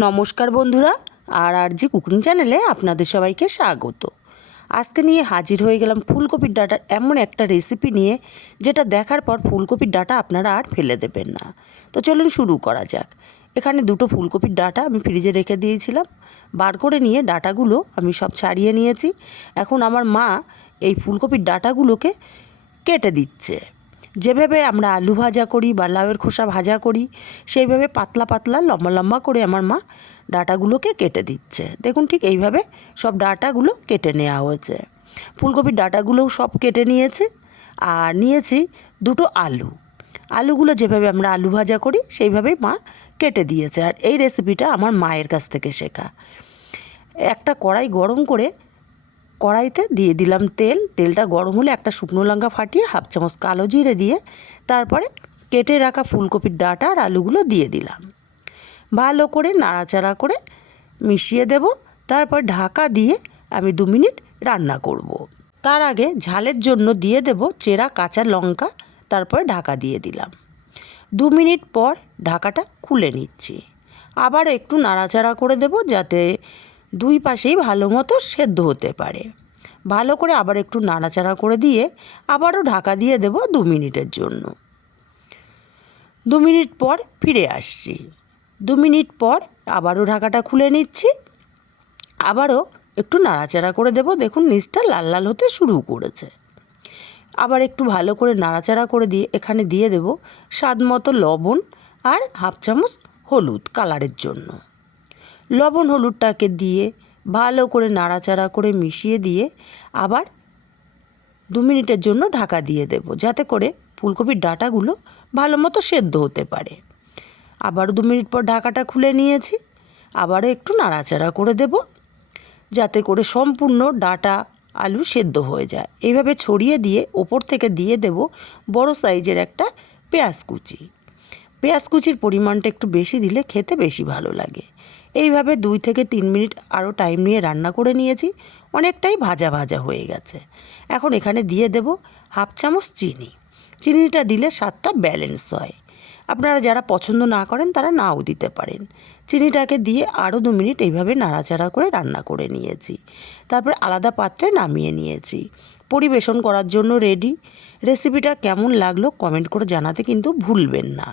নমস্কার বন্ধুরা, আর জি কুকিং চ্যানেলে আপনাদের সবাইকে স্বাগত। আজকে নিয়ে হাজির হয়ে গেলাম ফুলকপির ডাঁটার এমন একটা রেসিপি নিয়ে, যেটা দেখার পর ফুলকপির ডাঁটা আপনারা আর ফেলে দেবেন না। তো চলুন শুরু করা যাক। এখানে দুটো ফুলকপির ডাঁটা আমি ফ্রিজে রেখে দিয়েছিলাম, বার করে নিয়ে ডাঁটাগুলো আমি সব ছাড়িয়ে নিয়েছি। এখন আমার মা এই ফুলকপির ডাঁটাগুলোকে কেটে দিচ্ছে। যেভাবে আমরা আলু ভাজা করি বা লাউয়ের খোসা ভাজা করি, সেইভাবে পাতলা পাতলা লম্বা লম্বা করে আমার মা ডাঁটাগুলোকে কেটে দিচ্ছে। দেখুন, ঠিক এইভাবে সব ডাঁটাগুলো কেটে নেওয়া হয়েছে। ফুলকপির ডাঁটাগুলোও সব কেটে নিয়েছে। আর নিয়েছি দুটো আলুগুলো যেভাবে আমরা আলু ভাজা করি সেইভাবেই মা কেটে দিয়েছে। আর এই রেসিপিটা আমার মায়ের কাছ থেকে শেখা। একটা কড়াই গরম করে কড়াইতে দিয়ে দিলাম তেলটা গরম হলে একটা শুকনো লঙ্কা ফাটিয়ে হাফ চামচ কালো জিরে দিয়ে তারপরে কেটে রাখা ফুলকপির ডাঁটা আর আলুগুলো দিয়ে দিলাম। ভালো করে নাড়াচাড়া করে মিশিয়ে দেব। তারপর ঢাকা দিয়ে আমি 2 মিনিট রান্না করব। তার আগে ঝালের জন্য দিয়ে দেব চেরা কাঁচা লঙ্কা, তারপরে ঢাকা দিয়ে দিলাম। 2 মিনিট পর ঢাকাটা খুলে নিচ্ছি। আবার একটু নাড়াচাড়া করে দেব, যাতে দুই পাশেই ভালো মতো সেদ্ধ হতে পারে। ভালো করে আবার একটু নাড়াচাড়া করে দিয়ে আবারও ঢাকা দিয়ে দেব 2 মিনিটের জন্য। 2 মিনিট পর ফিরে আসছি। 2 মিনিট পর আবারও ঢাকাটা খুলে নিচ্ছি। আবারও একটু নাড়াচাড়া করে দেব। দেখুন, নিচটা লাল লাল হতে শুরু করেছে। আবার একটু ভালো করে নাড়াচাড়া করে দিয়ে এখানে দিয়ে দেব স্বাদ মতো লবণ আর হাফ চামচ হলুদ কালারের জন্য। লবণ হলুদটাকে দিয়ে ভালো করে নাড়াচাড়া করে মিশিয়ে দিয়ে আবার 2 মিনিটের জন্য ঢাকা দিয়ে দেব, যাতে করে ফুলকপির ডাঁটাগুলো ভালো মতো সেদ্ধ হতে পারে। আবার 2 মিনিট পর ঢাকাটা খুলে নিয়েছি। আবারও একটু নাড়াচাড়া করে দেব, যাতে করে সম্পূর্ণ ডাঁটা আলু সেদ্ধ হয়ে যায়। এইভাবে ছড়িয়ে দিয়ে ওপর থেকে দিয়ে দেব বড় সাইজের একটা পেঁয়াজ কুচি। পেঁয়াজ কুচির পরিমাণটা একটু বেশি দিলে খেতে বেশি ভালো লাগে। এইভাবে 2 থেকে 3 মিনিট আরও টাইম নিয়ে রান্না করে নিয়েছি। অনেকটাই ভাজা ভাজা হয়ে গেছে। এখন এখানে দিয়ে দেব হাফ চামচ চিনি। চিনিটা দিলে স্বাদটা ব্যালেন্স হয়। আপনারা যারা পছন্দ না করেন তারা নাও দিতে পারেন। চিনিটাকে দিয়ে আরও 2 মিনিট এইভাবে নাড়াচাড়া করে রান্না করে নিয়েছি। তারপর আলাদা পাত্রে নামিয়ে নিয়েছি। পরিবেশন করার জন্য রেডি। রেসিপিটা কেমন লাগলো কমেন্ট করে জানাতে কিন্তু ভুলবেন না।